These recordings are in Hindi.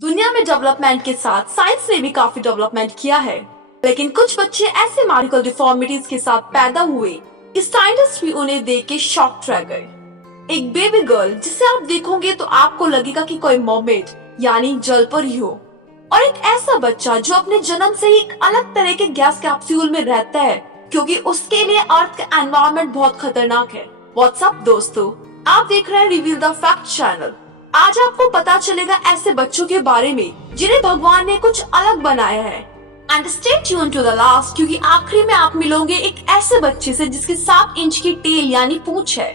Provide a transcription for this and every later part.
दुनिया में डेवलपमेंट के साथ साइंस ने भी काफी डेवलपमेंट किया है, लेकिन कुछ बच्चे ऐसे मेडिकल डिफॉर्मिटीज के साथ पैदा हुए कि साइंटिस्ट भी उन्हें देख के शॉक रह गए। एक बेबी गर्ल जिसे आप देखोगे तो आपको लगेगा कि कोई मर्मेड यानी जलपरी हो, और एक ऐसा बच्चा जो अपने जन्म से ही एक अलग तरह के गैस कैप्सूल में रहता है क्योंकि उसके लिए अर्थ का एनवायरनमेंट बहुत खतरनाक है। व्हाट्सअप दोस्तों, आप देख रहे हैं रिवील द फैक्ट चैनल। आज आपको पता चलेगा ऐसे बच्चों के बारे में जिन्हें भगवान ने कुछ अलग बनाया है। And stay tune to the last, क्योंकि आखिरी में आप मिलोगे एक ऐसे बच्चे से जिसके 7 इंच की टेल यानी पूंछ है।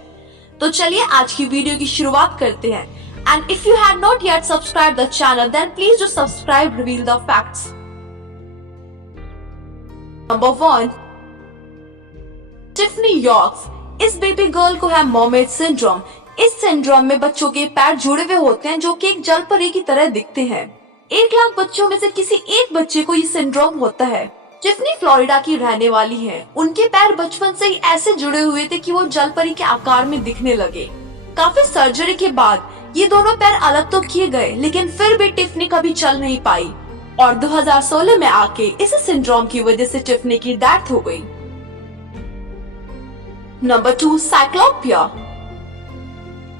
तो चलिए आज की वीडियो की शुरुआत करते हैं। And if you have not yet subscribe the channel then please do subscribe reveal the facts. Number 1, Tiffany Yorks. इस बेबी गर्ल को है मर्मेड सिंड्रोम। इस सिंड्रोम में बच्चों के पैर जुड़े हुए होते हैं जो कि एक जलपरी की तरह दिखते हैं। 1 लाख बच्चों में से किसी एक बच्चे को ये सिंड्रोम होता है। टिफनी फ्लोरिडा की रहने वाली है। उनके पैर बचपन से ही ऐसे जुड़े हुए थे कि वो जलपरी के आकार में दिखने लगे। काफी सर्जरी के बाद ये दोनों पैर अलग तो किए गए, लेकिन फिर भी टिफनी कभी चल नहीं पाई और 2016 में आके इस सिंड्रोम की वजह से टिफनी की डेथ हो गई। Number 2, cyclopia.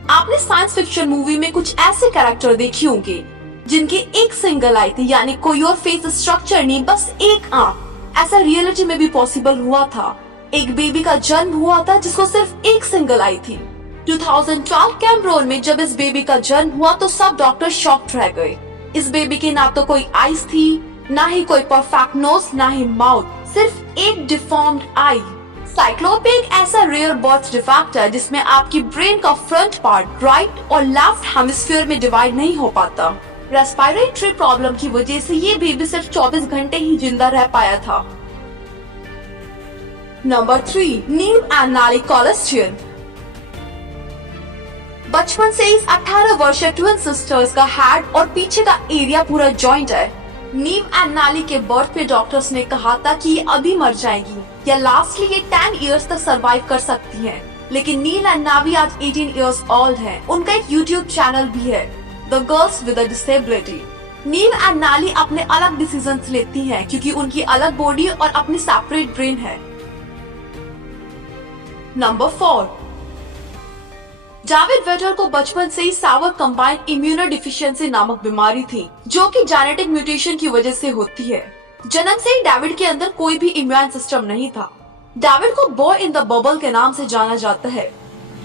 आपने साइंस फिक्शन मूवी में कुछ ऐसे कैरेक्टर देखे होंगे जिनके एक सिंगल आई थी, यानी कोई और फेस स्ट्रक्चर नहीं, बस एक आंख। ऐसा रियलिटी में भी पॉसिबल हुआ था। एक बेबी का जन्म हुआ था जिसको सिर्फ एक सिंगल आई थी। 2012 कैमरून में जब इस बेबी का जन्म हुआ तो सब डॉक्टर शॉक्ड रह गए। इस बेबी के ना तो कोई आईज थी, ना ही कोई परफेक्ट नोज, ना ही माउथ, सिर्फ एक डिफॉर्म्ड आई। साइक्लोपिया एक ऐसा रेयर बर्थ डिफेक्ट है जिसमें आपकी ब्रेन का फ्रंट पार्ट राइट और लेफ्ट हेमिस्फीयर में डिवाइड नहीं हो पाता। रेस्पिरेटरी प्रॉब्लम की वजह से ये बेबी सिर्फ 24 घंटे ही जिंदा रह पाया था। नंबर 3, नीव एंड नाली कॉलेस्ट्रियन। बचपन से इस 18 वर्षीय ट्विन सिस्टर्स का हेड और पीछे का एरिया पूरा जॉइंट है। नीव एंड नाली के बर्थ पे डॉक्टर्स ने कहा था कि ये अभी मर जाएगी या लास्टली ये 10 इयर्स तक सरवाइव कर सकती हैं। लेकिन नील एंड नावी आज 18 इयर्स ओल्ड हैं। उनका एक यूट्यूब चैनल भी है, the girls with a disability. नीव एंड नाली अपने अलग डिसीजंस लेती हैं क्योंकि उनकी अलग बॉडी और अपनी सेपरेट ब्रेन है। नंबर 4, डेविड वेटर को बचपन से ही सावर कंबाइंड इम्यूनो डिफिशियंसी नामक बीमारी थी, जो कि जेनेटिक म्यूटेशन की वजह से होती है। जन्म से ही डेविड के अंदर कोई भी इम्यून सिस्टम नहीं था। डेविड को बॉय इन द बबल के नाम से जाना जाता है।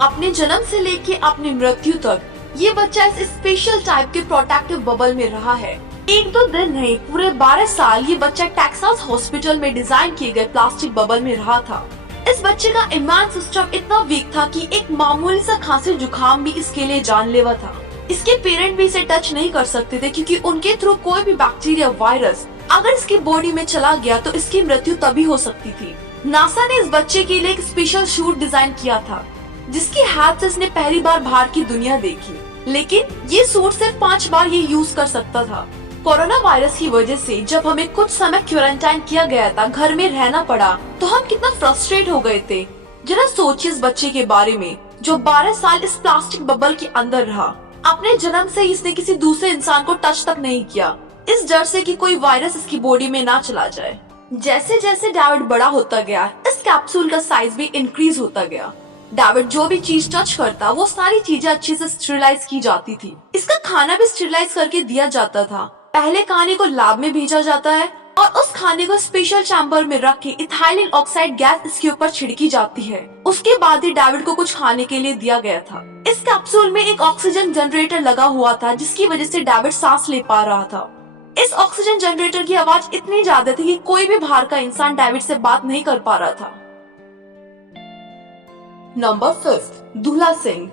अपने जन्म से लेके अपनी मृत्यु तक ये बच्चा इस स्पेशल टाइप के प्रोटेक्टिव बबल में रहा है। 1-2 दिन नहीं, पूरे 12 साल ये बच्चा टेक्सास हॉस्पिटल में डिजाइन किए गए प्लास्टिक बबल में रहा था। इस बच्चे का इम्यून सिस्टम इतना वीक था कि एक मामूली सा खांसी जुकाम भी इसके लिए जानलेवा था। इसके पेरेंट भी इसे टच नहीं कर सकते थे क्योंकि उनके थ्रू कोई भी बैक्टीरिया वायरस अगर इसकी बॉडी में चला गया तो इसकी मृत्यु तभी हो सकती थी। नासा ने इस बच्चे के लिए एक स्पेशल शूट डिजाइन किया था जिसकी हेल्प से इसने पहली बार बाहर की दुनिया देखी, लेकिन ये सूट सिर्फ 5 बार ये यूज कर सकता था। कोरोना वायरस की वजह से जब हमें कुछ समय क्वारंटाइन किया गया था, घर में रहना पड़ा, तो हम कितना फ्रस्ट्रेट हो गए थे। जरा सोचिए इस बच्चे के बारे में जो 12 साल इस प्लास्टिक बबल के अंदर रहा। अपने जन्म से इसने किसी दूसरे इंसान को टच तक नहीं किया, इस डर से कि कोई वायरस इसकी बॉडी में ना चला जाए। जैसे जैसे डेविड बड़ा होता गया, इस कैप्सूल का साइज भी इंक्रीज होता गया। डेविड जो भी चीज टच करता वो सारी चीजें अच्छे से स्टेरिलाइज की जाती थी। इसका खाना भी स्टेरिलाइज करके दिया जाता था। पहले खाने को लैब में भेजा जाता है और उस खाने को स्पेशल चैम्बर में रख के इथाइलिन ऑक्साइड गैस इसके ऊपर छिड़की जाती है। उसके बाद ही डेविड को कुछ खाने के लिए दिया गया था। इस कैप्सूल में एक ऑक्सीजन जनरेटर लगा हुआ था जिसकी वजह से डेविड सांस ले पा रहा था। इस ऑक्सीजन जनरेटर की आवाज इतनी ज्यादा थी कि कोई भी बाहर का इंसान डेविड से बात नहीं कर पा रहा था। नंबर 5, दूल्हा सिंह।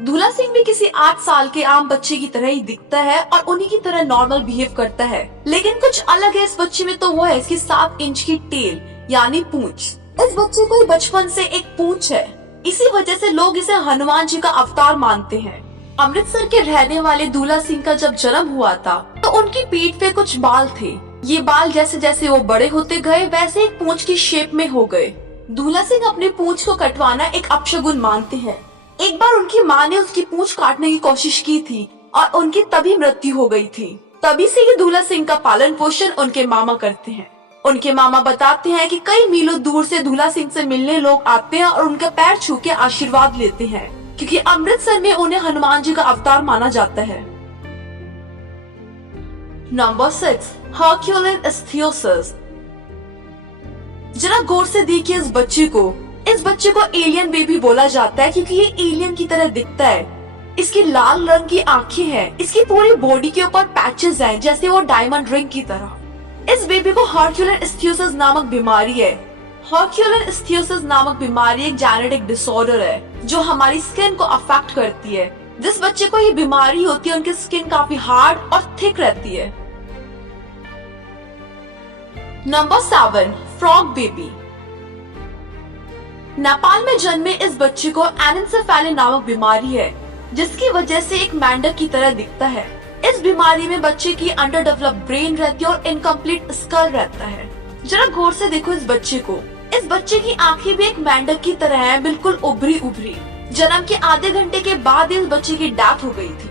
दूल्हा सिंह भी किसी 8 साल के आम बच्चे की तरह ही दिखता है और उन्हीं की तरह नॉर्मल बिहेव करता है, लेकिन कुछ अलग है इस बच्चे में, तो वो है इसकी 7 इंच की टेल यानी पूंछ। इस बच्चे को बचपन से एक पूंछ है, इसी वजह से लोग इसे हनुमान जी का अवतार मानते हैं। अमृतसर के रहने वाले दूल्हा सिंह का जब जन्म हुआ था तो उनकी पीठ पे कुछ बाल थे। ये बाल जैसे जैसे वो बड़े होते गए वैसे एक पूंछ की शेप में हो गए। दूल्हा सिंह अपनी पूंछ को कटवाना एक अपशगुन मानते हैं। एक बार उनकी माँ ने उसकी पूंछ काटने की कोशिश की थी और उनकी तभी मृत्यु हो गई थी। तभी से ये दूल्हा सिंह का पालन पोषण उनके मामा करते हैं। उनके मामा बताते हैं कि कई मीलों दूर से दूल्हा सिंह से मिलने लोग आते हैं और उनका पैर छू के आशीर्वाद लेते हैं, क्योंकि अमृतसर में उन्हें हनुमान जी का अवतार माना जाता है। नंबर 6, हर्क्यूलिन इस्थियोसिस। जरा गौर से देखिए इस बच्चे को एलियन बेबी बोला जाता है, क्योंकि ये एलियन की तरह दिखता है। इसकी लाल रंग की आंखें हैं, इसकी पूरी बॉडी के ऊपर पैचेस हैं, जैसे वो डायमंड रिंग की तरह। इस बेबी को हर्क्यूलिन इस्थियोसिस नामक बीमारी है। हर्क्यूलिन इस्थियोसिस नामक बीमारी एक जेनेटिक डिसऑर्डर है जो हमारी स्किन को अफेक्ट करती है। जिस बच्चे को ये बीमारी होती है उनकी स्किन काफी हार्ड और थिक रहती है। Number 7, frog baby. नेपाल में जन्मे इस बच्चे को एनेन्सेफेली नामक बीमारी है, जिसकी वजह से एक मेंढक की तरह दिखता है। इस बीमारी में बच्चे की अंडर डेवलप्ड ब्रेन रहती है और इनकम्प्लीट स्कल रहता है। जरा गौर से देखो इस बच्चे को। इस बच्चे की आंखें भी एक मेंढक की तरह हैं, बिल्कुल उभरी उभरी। जन्म के आधे घंटे के बाद इस बच्चे की डेथ हो गई थी।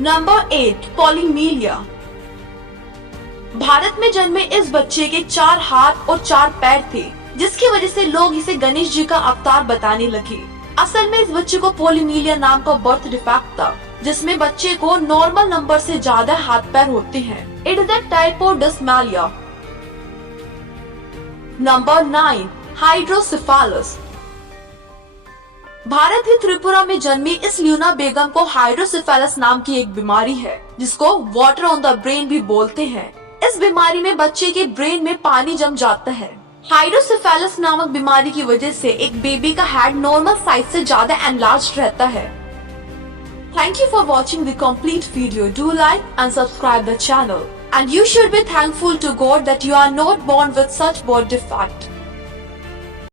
नंबर 8, पॉलीमीलिया। भारत में जन्मे इस बच्चे के 4 हाथ और 4 पैर थे, जिसकी वजह से लोग इसे गणेश जी का अवतार बताने लगे। असल में इस बच्चे को पॉलीमीलिया नाम का बर्थ डिफेक्ट था, जिसमें बच्चे को नॉर्मल नंबर से ज्यादा हाथ पैर होते हैं। It is a type of dysmelia. Number 9, hydrocephalus. Bharat की त्रिपुरा में जन्मी इस ल्यूना बेगम को हाइड्रोसिफेलस नाम की एक बीमारी है, जिसको वाटर ऑन द ब्रेन भी बोलते हैं। इस बीमारी में बच्चे के ब्रेन में पानी जम जाता है। हाइड्रोसिफेलस नामक बीमारी की वजह से एक बेबी का हेड नॉर्मल साइज से ज्यादा एनलार्ज्ड रहता है। Thank you for watching the complete video. Do like and subscribe the channel. And you should be thankful to God that you are not born with such birth defect.